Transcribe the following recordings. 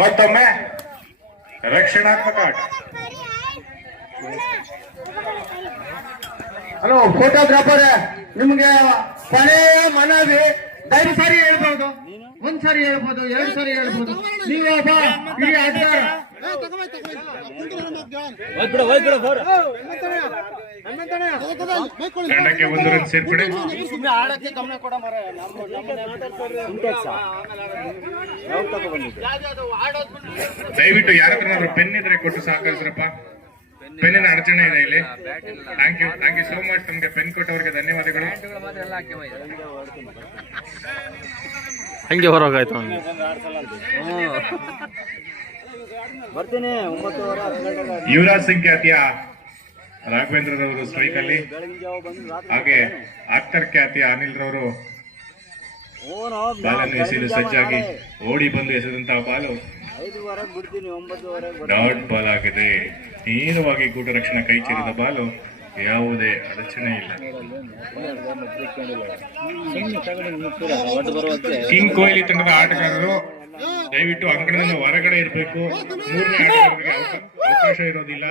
ಮತ್ತೊಮ್ಮೆ ರಕ್ಷಣಾತ್ಮಕ ಆಟ. ಹಲೋ ಫೋಟೋಗ್ರಾಫರ್ ನಿಮ್ಗೆ ಪಳೆಯ ಮನವಿ. ಐದು ಸಾರಿ ಹೇಳ್ಬಹುದು ಒಂದ್ ಸಾರಿ ಹೇಳ್ಬೋದು ಎರಡು ಸಾರಿ ಹೇಳ್ಬಹುದು ನೀವು ಒಬ್ಬ ಹಿರಿಯ ಆಟಗಾರ ತಂಡಕ್ಕೆ ಒಂದು ರನ್ ಸೇರ್ಪಡೆ ಆಡಕ್ಕೆ ಗಮನ ಕೊಡ ಮರ ದಯವಿಟ್ಟು ಯಾರಾದ್ರೂ ಪೆನ್ ಇದ್ರೆ ಕೊಟ್ಟು ಸಹಕರಿಸ್ರಪ್ಪ ಪೆನ್ನಿನ ಅಡಚಣೆ ಇದೆ ಇಲ್ಲಿ thank you thank you so much ನಮ್ಗೆ ಪೆನ್ ಕೊಟ್ಟವ್ರಿಗೆ ಧನ್ಯವಾದಗಳು ಹಂಗೆ ಹೊರಗಾಯ್ತು ಅವ್ನಿಗೆ ಯುವರಾಜ್ ಸಿಂಗ್ ಖ್ಯಾತಿಯ ರಾಘವೇಂದ್ರರವರು ಸ್ಟ್ರೈಕ್ ಅಲ್ಲಿ. ಹಾಗೆ ಆಕ್ಟರ್ ಖ್ಯಾತಿಯ ಅನಿಲ್ ರವರು ಬಾಲನ್ನು ಎಸೆಯಲು ಸಜ್ಜಾಗಿ ಓಡಿ ಬಂದು ಎಸೆದಂತಹ ಬಾಲು. ಡಾಟ್ ಬಾಲ್ ಆಗಿದೆ. ನೇರವಾಗಿ ಕೂಟ ರಕ್ಷಣಾ ಕೈ ಸೇರಿದ ಬಾಲು. ಯಾವುದೇ ಅಡಚಣೆ ಇಲ್ಲ. ಕಿಂಗ್ ಕೊಹ್ಲಿ ತಂಡದ ಆಟಗಾರರು ದಯವಿಟ್ಟು ಅಂಕಣದಿಂದ ಹೊರಗಡೆ ಇರಬೇಕು. ಮೂರನೇ ಆಟಗಾರರಿಗೆ ಅವಕ- ಅವಕಾಶ ಇರೋದಿಲ್ಲ.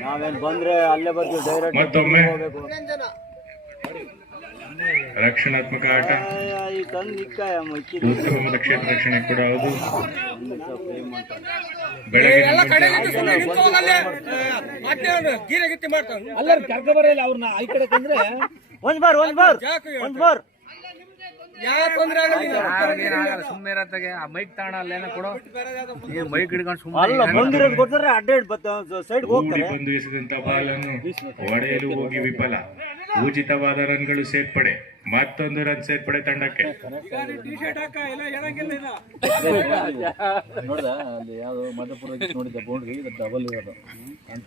ನಾವೇನ್ ಬಂದ್ರೆ ಅಲ್ಲೇ ಬರ್ತೀವಿ ಡೈರೆಕ್ಟ್ ಮತ್ತೊಮ್ಮೆ. ಹೋಗ್ಬೇಕು. ರಕ್ಷಣಾತ್ಮಕ ಆಟ. ಉತ್ತಮವಾದ ಕ್ಷೇತ್ರ ರಕ್ಷಣೆ ಕೂಡ ಹೌದು. ಬೆಳಗಿನ ಅಲ್ಲರ ಕರ್ಕ ಬರಲ್ಲ ಅವ್ರನ್ನ ಈ ಕಡೆ ತಂದ್ರೆ. ಒಂದ್ ಬಾರ್ ಒಂದ್ ಬಾರ್ ಒಂದ್ ಬಾರ್. ಯಾವ ತೊಂದ್ರೆ ಆಗಲ್ಲ ಸುಮ್ಮನೆ ಮೈಕ್ ತಾಣ ಅಲ್ಲೇನ ಕೊಡು. ಮೈಕ್ ಹಿಡ್ಕೊಂಡು ಅಲ್ಲ ಸುಮ್ಮನೆ ಬಂದು ಎಸೆದಂತ ಬಾಲನ್ನು ಹೊಡೆಯಲು ಹೋಗಿ ವಿಫಲ. ಉಚಿತವಾದ ರನ್ಗಳು ಸೇರ್ಪಡೆ ಮತ್ತೊಂದು ರನ್ ಸೇರ್ಪಡೆ ತಂಡಕ್ಕೆ. ಇಲ್ಲ ನೋಡ್ದ ಅಲ್ಲಿ ಯಾವ್ದು ಮಧ್ಯಪುರ ನೋಡಿದ್ದ ಬೌಂಡ್ರಿ ಇದು ಡಬಲ್ ಇರೋದು. ಅಂತ